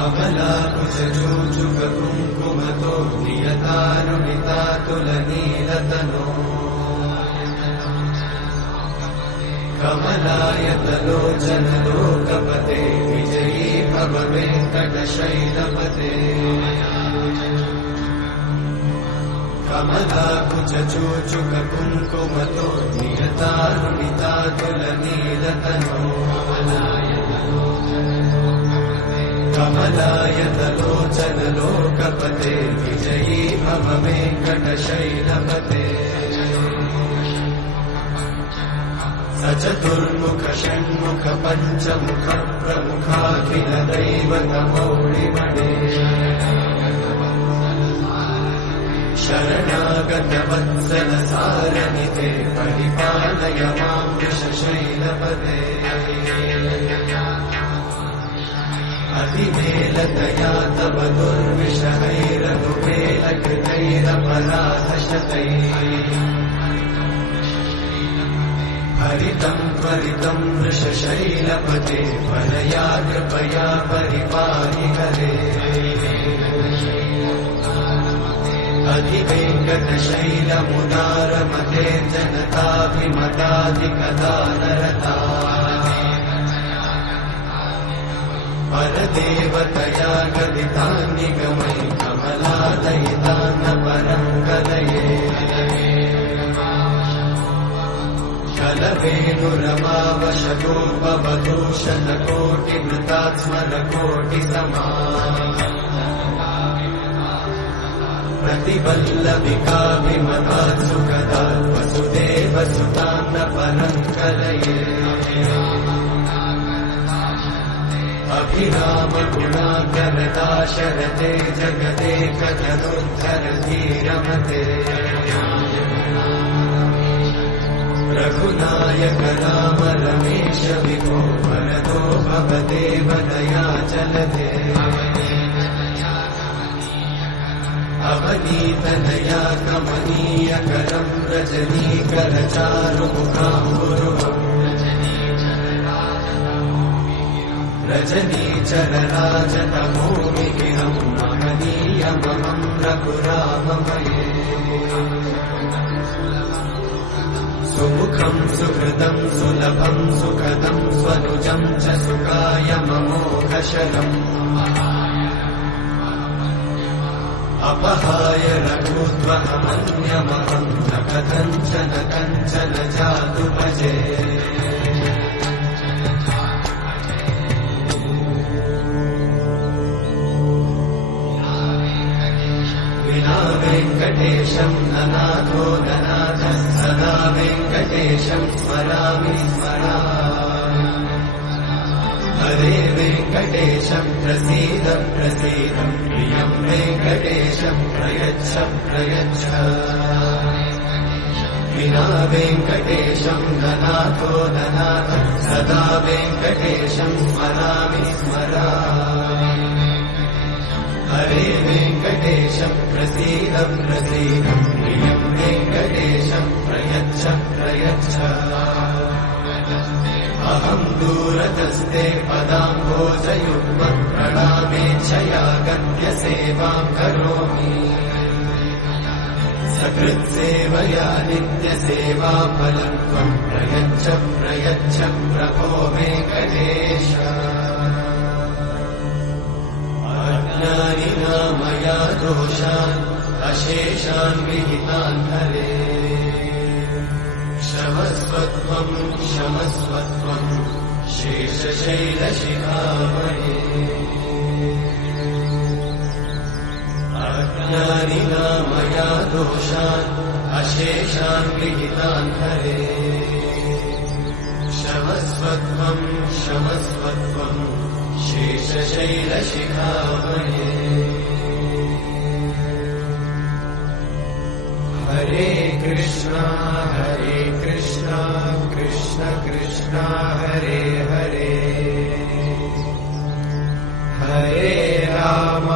कमलाकुचूचुककुङ्कुमतो नियतारुणितातुलनीलतनो कमलायतलोचनलोकपते विजयी भव वेङ्कटशैलपते कमलाकुचूचुककुङ्कुमतो नियतारुणितातुलनीलतनो कमलायतलोचनलोकपते विजयी भव वेङ्कटशैलपते सचतुर्मुख षण्मुख पञ्चमुख प्रमुखाखिल दैवतमौळिमणे शरणागत वत्सल सारनिते परिपालय मां वृषशैलपते अतिमेलतया तव दुर्विषहैरनुमेलकृतैरपराधशतैः हरितं त्वरितं वृषशैलपते वरया कृपया परिपाहि हरे अधिवेङ्कटशैलमुदारमते जनताभिमताधिकदानरता परदेवतया गदितान्निगमै कमलादयितान्न परं कलये कलवेणुरमावशतोपवधूषणकोटिमृतात्स्मरकोटिसमा प्रतिवल्लभिकाभिमतात् सुखदात् वसुदेवसुतान्न परं कलये अभिरामगुणाकरदाशरथे जगदेकजनोद्धरधीरमते रघुनायक राम रमेश विभो वरदो भवदेव दयाचलते अवनीतनया कमनीयकरं रजनीकरचारुमुखाम्बुरुहम् रजनीचरराजतमोमिहिरं महनीयमहं रघुराममये सुमुखं सुहृदं सुलभं सुखदं स्वनुजं च सुखायममोघशरम् अपहाय रघुत्वमन्यमहं न कथञ्चन कञ्चन जातु भजे विना वेङ्कटेशं ननाथो ननाथः सदा वेङ्कटेशं स्मरामि स्मरामि हरे वेङ्कटेशं प्रसीद प्रसीद प्रियं वेङ्कटेशं प्रयच्छ प्रयच्छ विना वेङ्कटेशं ननाथो ननाथः सदा वेङ्कटेशं स्मरामि स्मरामि हरे वेङ्कटेशं प्रसीद प्रसीद प्रियं वेङ्कटेशं प्रयच्छ प्रयच्छ अहं दूरतस्ते पदाम्भोजयुग्मं प्रणामेच्छया गद्यसेवां करोमि सकृत्सेवया नित्यसेवाफलं त्वं प्रयच्छ प्रयच्छ प्रभो वेङ्कटेश अज्ञानिना मया दोषान् अशेषान् विहितान् हरे क्षमस्वत्वं क्षमस्वत्वं शेषशैलशिखामणे अज्ञानिना मया दोषान् अशेषान् विहितान् हरे क्षमस्वत्वं क्षमस्वत्वं शेषशैलशिखामणे हरे कृष्णा कृष्ण कृष्ण हरे हरे हरे राम